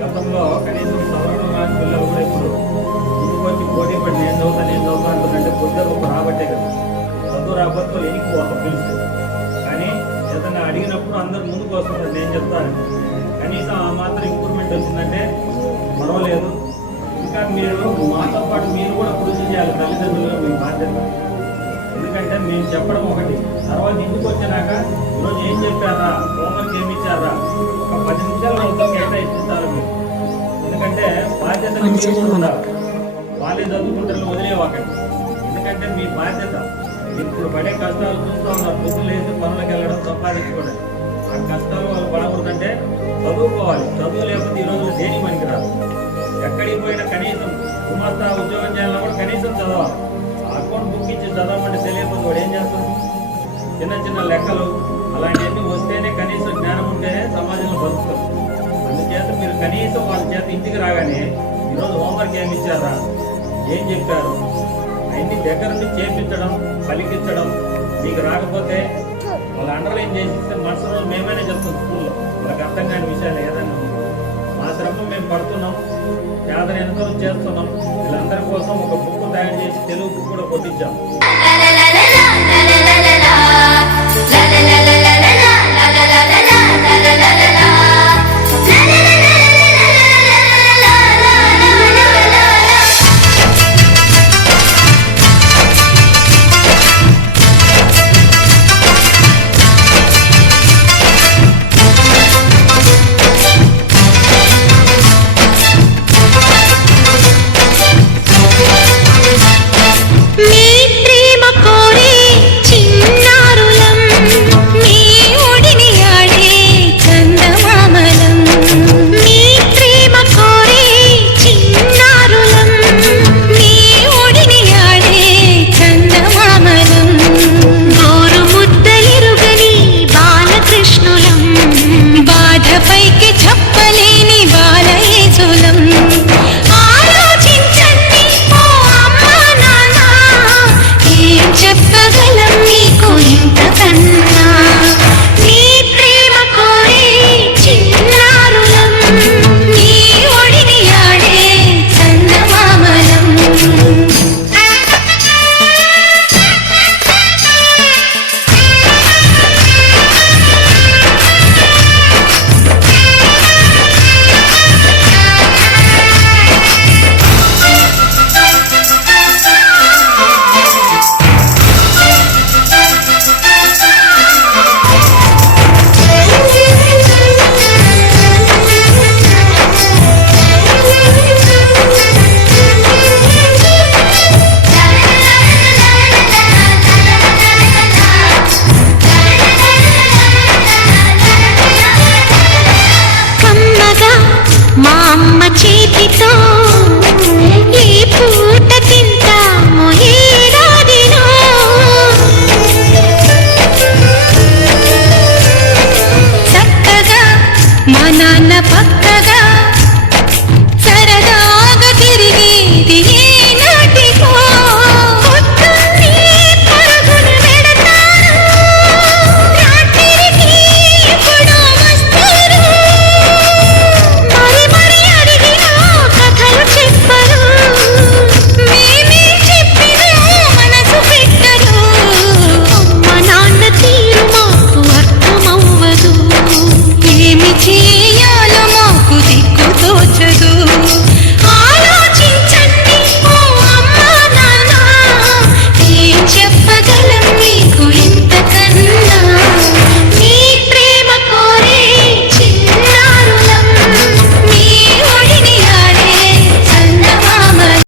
గతంలో కనీసం చదవడం రాని పిల్లలు కూడా ఇప్పుడు ఇంటికొచ్చి పోటీ పడి నేను చదువుతా అంటుందంటే కొద్దిగా గొప్ప రాబట్టే కదా. చదువు రాబోతే వాళ్ళు ఎనికిపోతాం పిలిస్తే. కానీ ఏదన్నా అడిగినప్పుడు అందరు ముందుకు వస్తున్నారు, నేను చెప్తాను. కనీసం ఆ మాత్రం ఇంప్రూవ్మెంట్ వచ్చిందంటే పర్వాలేదు. ఇంకా మీరు మాతో పాటు మీరు కూడా కృషి చేయాలి, తల్లిదండ్రులుగా మీ బాధ్యత. ఎందుకంటే మేము చెప్పడం ఒకటి, తర్వాత ఇంటికి వచ్చినాక ఈరోజు ఏం చెప్పారా, హోంవర్క్ ఏమి ఇచ్చారా, ఒక 10 నిమిషాలు మొత్తం కేటాయించాలి మీరు. ఎందుకంటే బాధ్యత ఉండాలి. వాళ్ళే చదువుకుంటారు, వదిలేవాకండి. ఎందుకంటే మీ బాధ్యత. ఇప్పుడు పడే కష్టాలు చూస్తూ ఉన్నారు. పొద్దులు వేసి పనులకు వెళ్ళడం, సంపాదించుకోవడం. ఆ కష్టాలు వాళ్ళు పడకూడదంటే చదువుకోవాలి. చదువు లేకపోతే ఈ రోజులు దేని పనికిరాదు. ఎక్కడికి పోయినా కనీసం గుమస్తా ఉద్యోగం చేయాలన్నా కూడా కనీసం చదవాలి. అకౌంట్ బుక్ ఇచ్చి చదవమంటే తెలియకపోతే వాడు ఏం చేస్తాడు? చిన్న చిన్న లెక్కలు అలాంటివన్నీ వస్తేనే కనీసం జ్ఞానం ఉంటేనే సమాజంలో బతుకుతారు. అందుచేత మీరు కనీసం వాళ్ళ చేత ఇంటికి రాగానే ఈరోజు హోంవర్క్ ఏమి ఇచ్చారా, ఏం చెప్పారు, అవన్నీ దగ్గర నుండి చేపించడం, పలికించడం. మీకు రాకపోతే వాళ్ళు అండర్లైన్ చేసిస్తే మరుసటి రోజు మేమైనా చెప్తాం స్కూల్లో వాళ్ళకి అర్థం కాని విషయాలు ఏదైనా. మా శ్రమ మేము పడుతున్నాం, యాదన ఎంతో చేస్తున్నాం. వీళ్ళందరి కోసం ఒక బుక్ తయారు చేసి తెలుగు బుక్ కూడా కొట్టించాం. మా అమ్మ చేతితో